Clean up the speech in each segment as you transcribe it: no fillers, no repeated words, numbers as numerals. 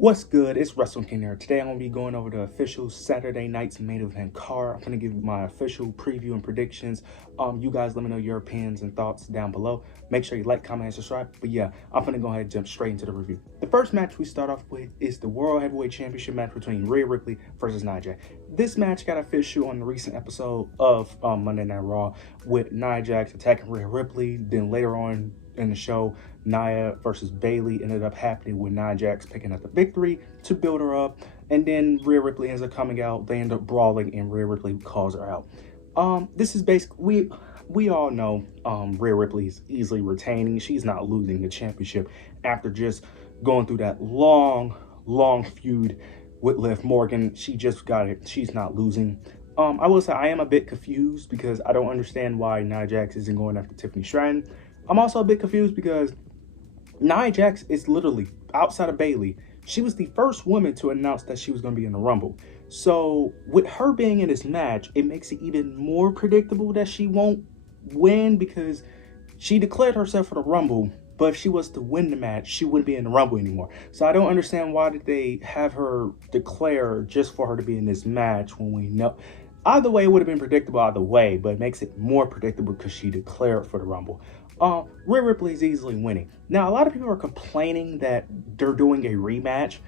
What's good? It's Wrestling King here. Today I'm going to be going over the official Saturday night's main event card. I'm going to give you my official preview and predictions. You guys let me know your opinions and thoughts down below. Make sure you like, comment, and subscribe. But yeah, I'm going to go ahead and jump straight into the review. The first match we start off with is the World Heavyweight Championship match between Rhea Ripley versus Nia Jax. This match got official on the recent episode of Monday Night Raw with Nia Jax attacking Rhea Ripley. Then later on in the show, Nia versus Bayley ended up happening with Nia Jax picking up the victory to build her up, and then Rhea Ripley ends up coming out. They end up brawling, and Rhea Ripley calls her out. This is basically we all know Rhea Ripley is easily retaining. She's not losing the championship after just going through that long feud with Liv Morgan. She just got it. She's not losing. I will say I am a bit confused because I don't understand why Nia Jax isn't going after Tiffany Stratton. I'm also a bit confused because Nia Jax is literally, outside of Bayley, she was the first woman to announce that she was going to be in the Rumble. So with her being in this match, it makes it even more predictable that she won't win because she declared herself for the Rumble. But if she was to win the match, she wouldn't be in the Rumble anymore. So I don't understand why did they have her declare just for her to be in this match when we know. Either way, it would have been predictable either way, but it makes it more predictable because she declared for the Rumble. Rhea Ripley is easily winning. Now, a lot of people are complaining that they're doing a rematch.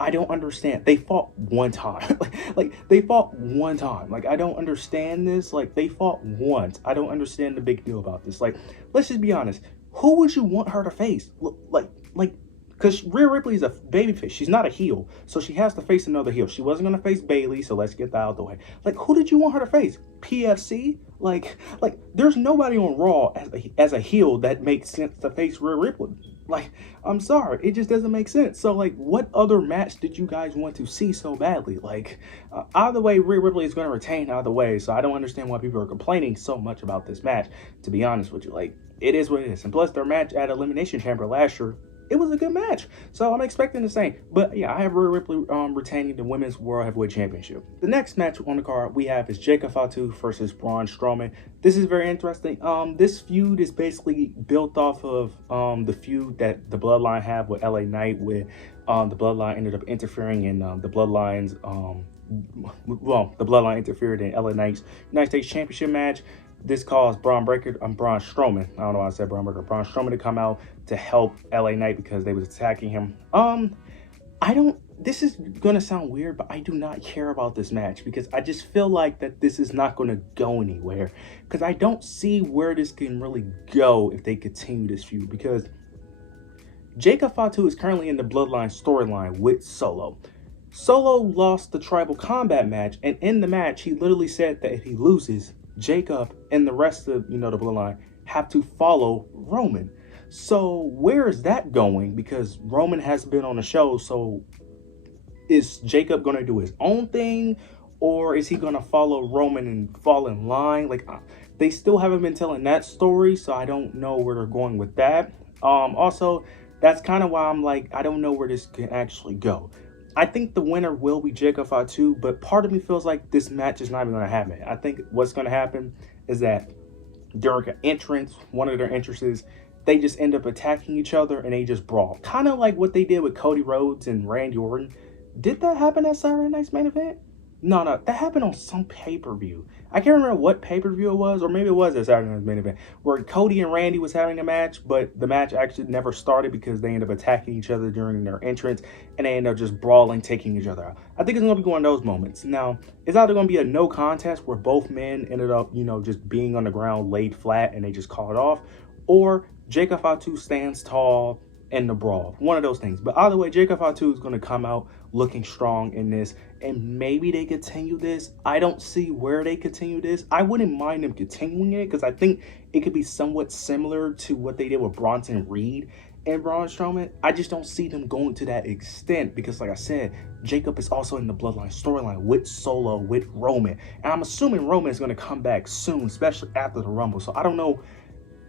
I don't understand. They fought one time. like they fought one time. Like, I don't understand this. Like, they fought once. I don't understand the big deal about this. Like, let's just be honest. Who would you want her to face? Because Rhea Ripley is a babyface. She's not a heel. So she has to face another heel. She wasn't going to face Bayley, so let's get that out of the way. Like, who did you want her to face? PFC? Like there's nobody on Raw as a heel that makes sense to face Rhea Ripley. Like, I'm sorry. It just doesn't make sense. So, like, what other match did you guys want to see so badly? Like, either way, Rhea Ripley is going to retain either way. So I don't understand why people are complaining so much about this match, to be honest with you. Like, it is what it is. And plus, their match at Elimination Chamber last year, it was a good match. So I'm expecting the same. But yeah, I have Rhea Ripley retaining the Women's World Heavyweight Championship. The next match on the card we have is Jacob Fatu versus Braun Strowman. This is very interesting. This feud is basically built off of the feud that the Bloodline have with LA Knight, where the Bloodline ended up interfering in the Bloodline's the Bloodline interfered in LA Knight's United States Championship match. This caused Braun Strowman, I don't know why I said Braun Strowman to come out to help LA Knight because they was attacking him. This is gonna sound weird, but I do not care about this match because I just feel like that this is not gonna go anywhere because I don't see where this can really go if they continue this feud, because Jacob Fatu is currently in the Bloodline storyline with Solo. Solo lost the Tribal Combat match, and in the match, he literally said that if he loses, Jacob and the rest of, the Bloodline have to follow Roman. So where is that going? Because Roman has been on the show, so is Jacob going to do his own thing, or is he going to follow Roman and fall in line? Like, they still haven't been telling that story, so I don't know where they're going with that. Also, that's kind of why I'm like, I don't know where this can actually go. I think the winner will be Jacob Fatu, but part of me feels like this match is not even going to happen. I think what's going to happen is that during an entrance, one of their entrances, they just end up attacking each other and they just brawl. Kind of like what they did with Cody Rhodes and Randy Orton. Did that happen at Saturday Night's main event? No, that happened on some pay-per-view. I can't remember what pay-per-view it was, or maybe it was at Saturday Night's main event, where Cody and Randy was having a match, but the match actually never started because they ended up attacking each other during their entrance, and they ended up just brawling, taking each other out. I think it's going to be one of those moments. Now, it's either going to be a no contest where both men ended up, just being on the ground, laid flat, and they just call it off, or Jacob Fatu stands tall in the brawl. One of those things. But either way, Jacob Fatu is going to come out looking strong in this, and maybe they continue this. I don't see where they continue this. I wouldn't mind them continuing it because I think it could be somewhat similar to what they did with Bronson Reed and Braun Strowman. I just don't see them going to that extent because, like I said, Jacob is also in the Bloodline storyline with Solo, with Roman. And I'm assuming Roman is going to come back soon, especially after the Rumble. So I don't know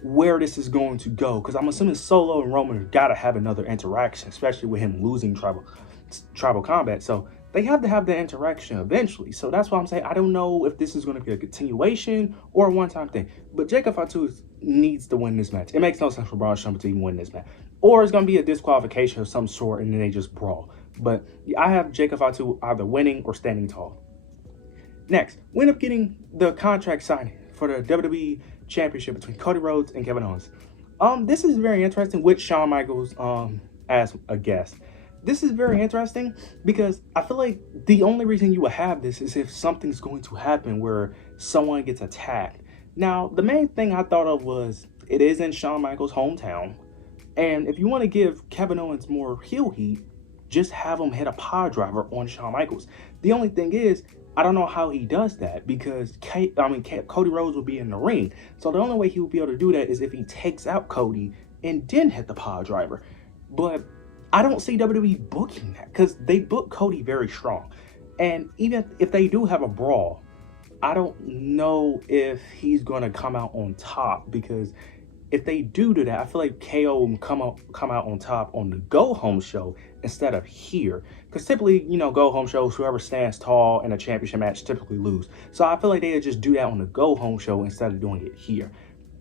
where this is going to go, because I'm assuming Solo and Roman got to have another interaction, especially with him losing tribal combat. So they have to have the interaction eventually. So that's why I'm saying I don't know if this is going to be a continuation or a one-time thing. But Jacob Fatu needs to win this match. It makes no sense for Braun Strowman to even win this match. or it's going to be a disqualification of some sort and then they just brawl. But I have Jacob Fatu either winning or standing tall. Next, we end up getting the contract signing for the WWE Championship between Cody Rhodes and Kevin Owens. This is very interesting with Shawn Michaels as a guest. This is very interesting because I feel like the only reason you would have this is if something's going to happen where someone gets attacked. Now, the main thing I thought of was it is in Shawn Michaels' hometown. And if you want to give Kevin Owens more heel heat, just have him hit a pile driver on Shawn Michaels. The only thing is, I don't know how he does that because Cody Rhodes will be in the ring. So the only way he will be able to do that is if he takes out Cody and then hit the pile driver. But I don't see WWE booking that because they book Cody very strong. And even if they do have a brawl, I don't know if he's going to come out on top, because if they do that, I feel like KO will come out on top on the Go Home show instead of here. Because typically, Go Home shows, whoever stands tall in a championship match typically lose. So I feel like they would just do that on the Go Home show instead of doing it here.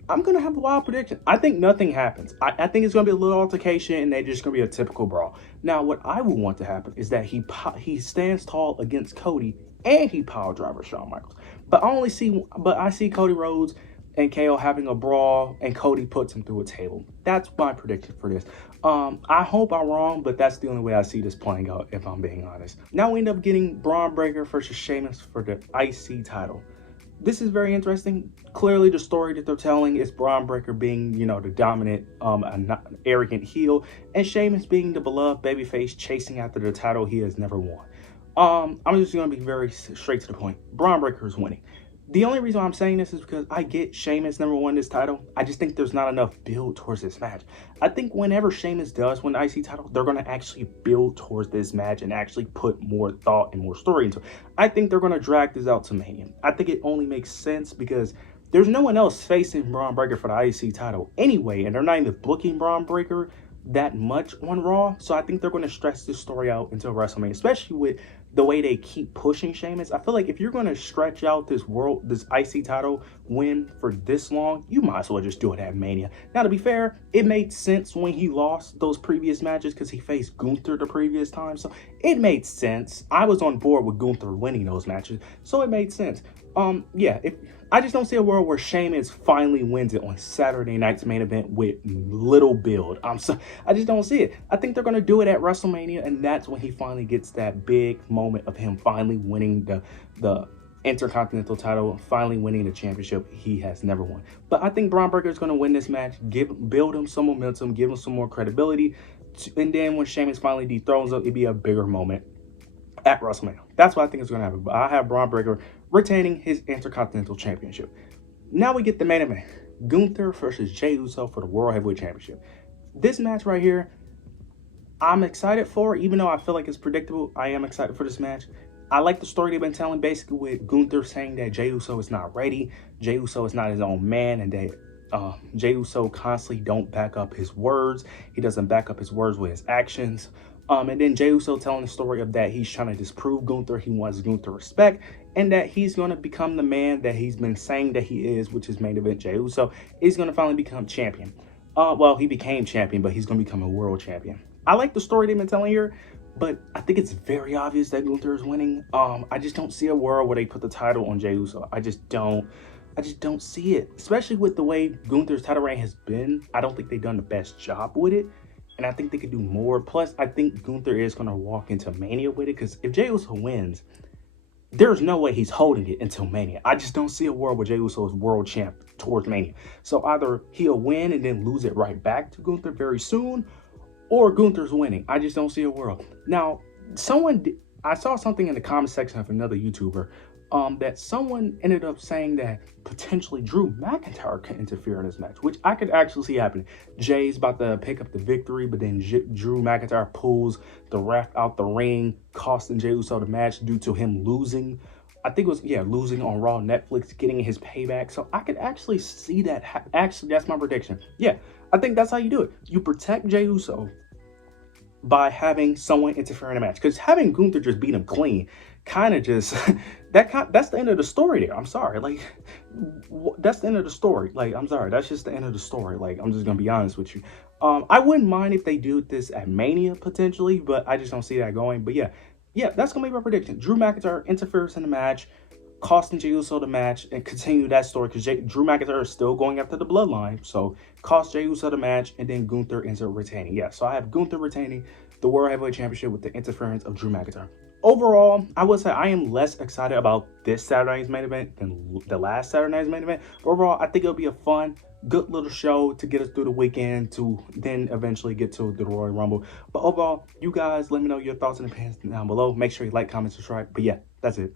I'm going to have a wild prediction. I think nothing happens. I think it's going to be a little altercation and they're just going to be a typical brawl. Now, what I would want to happen is that he stands tall against Cody and he power driver Shawn Michaels. But I see Cody Rhodes and KO having a brawl and Cody puts him through a table. That's my prediction for this. I hope I'm wrong, but that's the only way I see this playing out, if I'm being honest. Now we end up getting Braun Breaker versus Sheamus for the IC title. This is very interesting. Clearly, the story that they're telling is Braun Breaker being, the dominant, arrogant heel, and Sheamus being the beloved babyface chasing after the title he has never won. I'm just going to be very straight to the point. Braun Breaker is winning. The only reason I'm saying this is because I get Sheamus never won this title. I just think there's not enough build towards this match. I think whenever Sheamus does win the IC title, they're going to actually build towards this match and actually put more thought and more story into it. I think they're going to drag this out to Mania. I think it only makes sense because there's no one else facing Braun Breaker for the IC title anyway, and they're not even booking Braun Breaker that much on Raw. So I think they're going to stretch this story out until WrestleMania, especially with the way they keep pushing Sheamus. I feel like if you're going to stretch out this IC title win for this long, you might as well just do it at Mania. Now, to be fair, it made sense when he lost those previous matches because he faced Gunther the previous time. So it made sense. I was on board with Gunther winning those matches, so it made sense. I just don't see a world where Sheamus finally wins it on Saturday night's main event with little build. I just don't see it. I think they're going to do it at WrestleMania, and that's when he finally gets that big moment of him finally winning the Intercontinental title, finally winning the championship he has never won. But I think Braun Breaker is going to win this match, build him some momentum, give him some more credibility, and then when Sheamus finally dethrones him, it'd be a bigger moment at WrestleMania. That's what I think is going to happen. But I have Braun Breaker retaining his Intercontinental Championship. Now we get the main event. Gunther versus Jey Uso for the World Heavyweight Championship. This match right here, I'm excited for. Even though I feel like it's predictable, I am excited for this match. I like the story they've been telling, basically with Gunther saying that Jey Uso is not ready. Jey Uso is not his own man, and that Jey Uso constantly don't back up his words. He doesn't back up his words with his actions. And then Jey Uso telling the story of that he's trying to disprove Gunther. He wants Gunther respect, and that he's going to become the man that he's been saying that he is, which is main event Jey Uso. He's going to finally become champion. Well, he became champion, but he's going to become a world champion. I like the story they've been telling here, but I think it's very obvious that Gunther is winning. I just don't see a world where they put the title on Jey Uso. I just don't see it, especially with the way Gunther's title reign has been. I don't think they've done the best job with it. And I think they could do more. Plus, I think Gunther is going to walk into Mania with it. Because if Jey Uso wins, there's no way he's holding it until Mania. I just don't see a world where Jey Uso is world champ towards Mania. So either he'll win and then lose it right back to Gunther very soon, or Gunther's winning. I just don't see a world. Now, I saw something in the comment section of another YouTuber that someone ended up saying that potentially Drew McIntyre can interfere in this match, which I could actually see happening. Jay's about to pick up the victory, but then Drew McIntyre pulls the ref out the ring, costing Jey Uso the match due to him losing. I think it was, losing on Raw Netflix, getting his payback. So I could actually see that. Actually, that's my prediction. Yeah, I think that's how you do it. You protect Jey Uso by having someone interfere in a match. Because having Gunther just beat him clean kind of just that's the end of the story there. I'm sorry, like that's the end of the story. Like, I'm sorry, that's just the end of the story. Like, I'm just gonna be honest with you. I wouldn't mind if they do this at Mania potentially, but I just don't see that going. But yeah, that's gonna be my prediction. Drew McIntyre interferes in the match, costing Jey Uso the match, and continue that story because Drew McIntyre is still going after the bloodline. So cost Jey Uso the match, and then Gunther ends up retaining. Yeah, so I have Gunther retaining the World Heavyweight Championship with the interference of Drew McIntyre. Overall, I would say I am less excited about this Saturday night's main event than the last Saturday night's main event. But overall, I think it'll be a fun, good little show to get us through the weekend to then eventually get to the Royal Rumble. But overall, you guys let me know your thoughts and opinions down below. Make sure you like, comment, subscribe. But yeah, that's it.